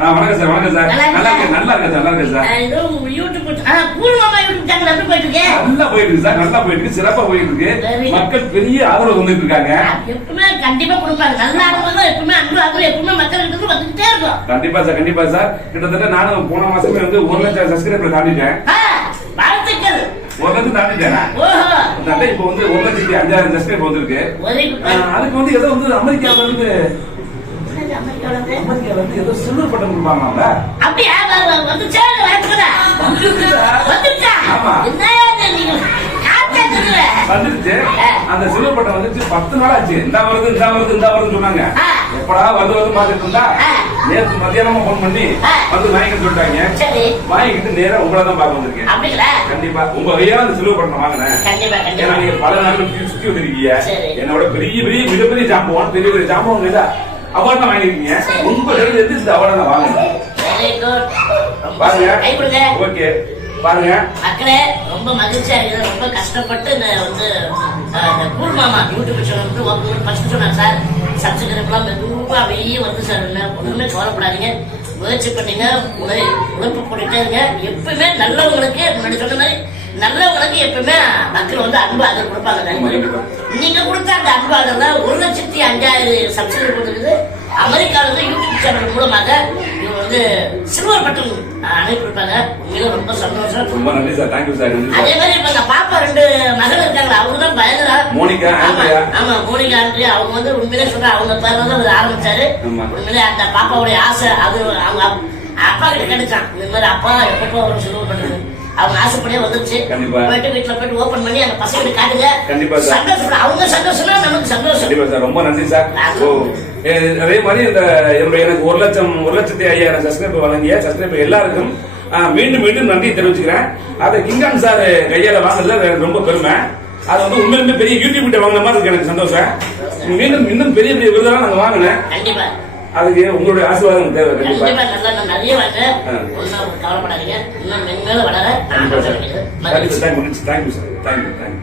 வணக்கம் சார் வணக்கம் சார். நல்லா? இருக்கு நல்லா இருக்கு சார் நல்லா இருக்கு சார். நல்லா போயிட்டு இருக்கு சார் நல்லா போயிட்டு இருக்கு சிறப்பா போயிட்டு இருக்கு. மக்கள் பெரிய ஆதரவு வந்துட்டு இருக்காங்க. எப்பவுமே கண்டிப்பா கொடுப்பாங்க. நல்ல எப்பவுமே அன்பு எப்பவுமே இருக்கும். கண்டிப்பா சார் கண்டிப்பா சார். கிட்டத்தட்ட நானும் போன மாசமே வந்து ஒரு லட்சம் சப்ஸ்கிரைபர் தாண்டிட்டேன். வாழ்த்துக்கள். ஒரு லட்சம் தாண்டிட்டேன் இப்போ வந்து ஒரு லட்சத்தி அஞ்சாயிரம் சப்ஸ்கிரைபர் வந்திருக்கு. அதுக்கு வந்து ஏதோ வந்து அமெரிக்கால இருந்து ஏதோ சில்வர் பட்டம் அப்படியா? ஆமா. நீங்க. வந்துருச்சு. அந்த சில்வர் பட்டம் வந்துச்சு பத்து நாள் ஆச்சு. இந்த வருது இந்த வருது இந்த வருதுன்னு சொன்னாங்க. எப்படா வருது வந்து பாத்துட்டு இருந்தா. நேத்து மத்தியானமா போன் பண்ணி. வந்து வாங்கிக்க சொல்லிட்டாங்க. சரி. வாங்கிக்கிட்டு நேரா உங்களை தான் பார்க்க வந்திருக்கேன். கண்டிப்பா. உங்க வழியா அந்த சில்வர் பட்டம் வாங்கினேன். ஏன்னா நீங்க பல நாட்கள் சுத்தி வந்திருக்கீங்க. என்னோட பெரிய பெரிய மிகப்பெரிய ஜாம்பவான் பெரிய பெரிய ஜாம்பவான் இல்ல அவார்ட் வாங்கிருக்கீங்க. உங்க இருந்து எது இந்த அவார்ட் ரொம்ப பாருங்க. ஓகே. பாருங்க. மக்களே ரொம்ப மகிழ்ச்சியா இருக்குது. ரொம்ப கஷ்டப்பட்டு இந்த வந்து இந்த கூல் மாமா யூடியூப் சேனல் வந்து ஓப்பன் ஃபர்ஸ்ட் சொன்னாங்க சார் சப்ஸ்கிரைப்லாம் மெதுவா அப்படியே வந்து சார் ஒண்ணுமே கவலைப்படாதீங்க. முயற்சி பண்ணீங்க. உழை உழைப்பு போட்டுட்டே இருங்க. எப்பவுமே நல்லவங்களுக்கு முன்னாடி சொன்ன மாதிரி நல்லவங்களுக்கு எப்பவுமே மக்கள் வந்து அன்பு ஆதரவு கொடுப்பாங்க நீங்க கொடுத்த அந்த அன்பு ஆதரவு ஒரு லட்சத்தி அஞ்சாயிரம் சப்ஸ்கிரைப் கொடுக்குது. அமெரிக்கால இருந்து யூடியூப் சேனல் மூலமாக இவங்க வந்து சில்வர் பட்டன் அனுப்பியிருப்பாங்க உண்மையில ரொம்ப சந்தோஷம். ரொம்ப நன்றி சார். Thank you sir. அதே மாதிரி இப்ப இந்த பாப்பா ரெண்டு மகள் இருக்காங்களா அவங்க தான் பயங்கரா மோனிகா, ஆமா, மோனிகா ஆண்ட்ரியா. அவங்க வந்து உண்மையிலே சொல்ற அவங்க பேர்ல தான் அவர் ஆரம்பிச்சாரு. உண்மையிலே அந்த பாப்பாவுடைய ஆசை அது அவங்க அப்பா கிட்ட கிடைச்சான் இந்த மாதிரி அப்பா எப்பப்போ ஒரு செலவு பண்ணுறது அவங்க ஆசைப்படியே வந்துருச்சு. கண்டிப்பா. போயிட்டு வீட்டுல போயிட்டு ஓபன் பண்ணி அந்த பசங்க காட்டுங்க. கண்டிப்பா சார். சந்தோஷம் அவங்க சந்தோஷம்னா நமக்கு சந்தோஷம். கண்டிப்பா சார். ரொம்ப நன்றி சார். அதே மாதிரி இந்த என்னுடைய எனக்கு ஒரு லட்சம் ஒரு லட்சத்தி ஐயாயிரம் சப்ஸ்கிரைபர் வழங்கிய சப்ஸ்கிரைபர் எல்லாருக்கும் மீண்டும் மீண்டும் நன்றி தெரிவிச்சுக்கிறேன். அதை கிங்கான் சார் கையால வாங்குறதுல எனக்கு ரொம்ப பெருமை. அது வந்து உண்மையிலுமே பெரிய யூடியூப் கிட்ட வாங்கின மாதிரி இருக்கு எனக்கு சந்தோஷம். மீண்டும் இன்னும் பெரிய பெரிய விருதெல்லாம் நாங்க வாங்கினேன். கண்டிப்பா. அதுக்கு உங்களுடைய ஆசீர்வாதம் தேவை கண்டிப்பா. Thank you sir thank you thank you